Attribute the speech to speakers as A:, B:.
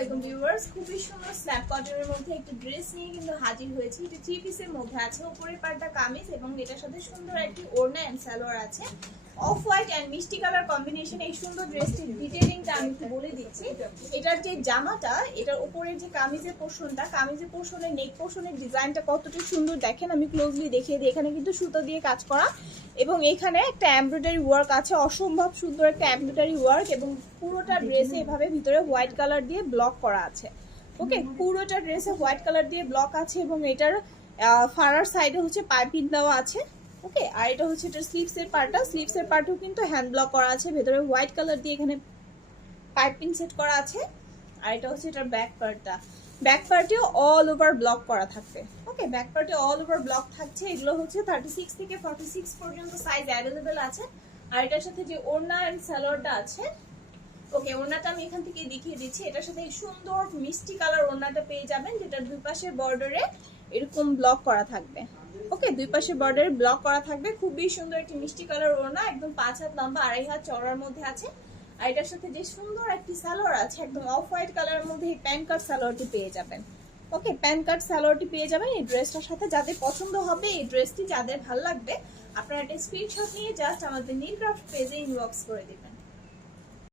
A: আলাইকুম ভিউয়ার্স খুবই সুন্দর স্ন্যাপ কটনের মধ্যে একটি ড্রেস নিয়ে কিন্তু হাজির হয়েছে। এটি থ্রি পিসের মধ্যে আছে। উপরের পার্টটা কামিজ এবং এটার সাথে সুন্দর একটি ওড়না অ্যান্ড সালোয়ার আছে। অফ হোয়াইট অ্যান্ড মিষ্টি কালার কম্বিনেশন এই সুন্দর ড্রেসটির ডিটেলিংটা আমি একটু বলে দিচ্ছি। এটার যে জামাটা, এটার উপরের যে কামিজের পোর্শনটা কামিজের পোর্শনের নেক পোর্শনের ডিজাইনটা কতটা সুন্দর দেখেন, আমি ক্লোজলি দেখিয়ে দিই। এখানে কিন্তু সুতো দিয়ে কাজ করা এবং এখানে একটা এমব্রয়ডারি ওয়ার্ক আছে, অসম্ভব সুন্দর একটা এমব্রয়ডারি ওয়ার্ক এবং পুরোটা ড্রেসে এভাবে ভিতরে হোয়াইট কালার দিয়ে ব্লক করা আছে। ওকে পুরোটা ড্রেসে হোয়াইট কালার দিয়ে ব্লক আছে এবং এটার ফাড়ার সাইডে হচ্ছে পাইপিং দেওয়া আছে। ওকে আর এটা হচ্ছে এটার স্লিভসের পার্টটা স্লিভসের পার্টও কিন্তু হ্যান্ড ব্লক করা আছে। ভেতরে হোয়াইট কালার দিয়ে এখানে পাইপিং সেট করা আছে। আর এটা হচ্ছে এটার ব্যাক পার্টটা ব্যাক পার্টেও অল ওভার ব্লক করা থাকবে। ওকে ব্যাক পার্টে অল ওভার ব্লক থাকছে। এগুলো হচ্ছে থার্টি সিক্স থেকে ফর্টি সিক্স পর্যন্ত সাইজ অ্যাভেলেবেল আছে। আর এটার সাথে যে ওড়না অ্যান্ড স্যালোয়ারটা আছে ওকে ওড়নাটা আমি এখান থেকে দেখিয়ে দিচ্ছি। এটার সাথে সুন্দর মিষ্টি কালার ওড়নাটা পেয়ে যাবেন যেটার দুই পাশের বর্ডারে এরকম ব্লক করা থাকবে। ওকে, দুই পাশে বর্ডারে ব্লক করা থাকবে। খুবই সুন্দর একটি মিষ্টি কালার ওড়না, একদম পাঁচ হাত লম্বা, আড়াই হাত চড়ার মধ্যে আছে। আর এটার সাথে যে সুন্দর একটি সালোয়ার আছে, একদম অফ হোয়াইট কালারের মধ্যে এই প্যান কার্ড সালোয়ারটি পেয়ে যাবেন। ওকে প্যান কার্ড সালোয়ারটি পেয়ে যাবেন এই ড্রেসটার সাথে। যাদের পছন্দ হবে এই ড্রেসটি যাদের ভালো লাগবে, আপনারা একটা স্ক্রিনশট নিয়ে জাস্ট আমাদের নীল ক্রাফট পেজে ইনবক্স করে দিবেন।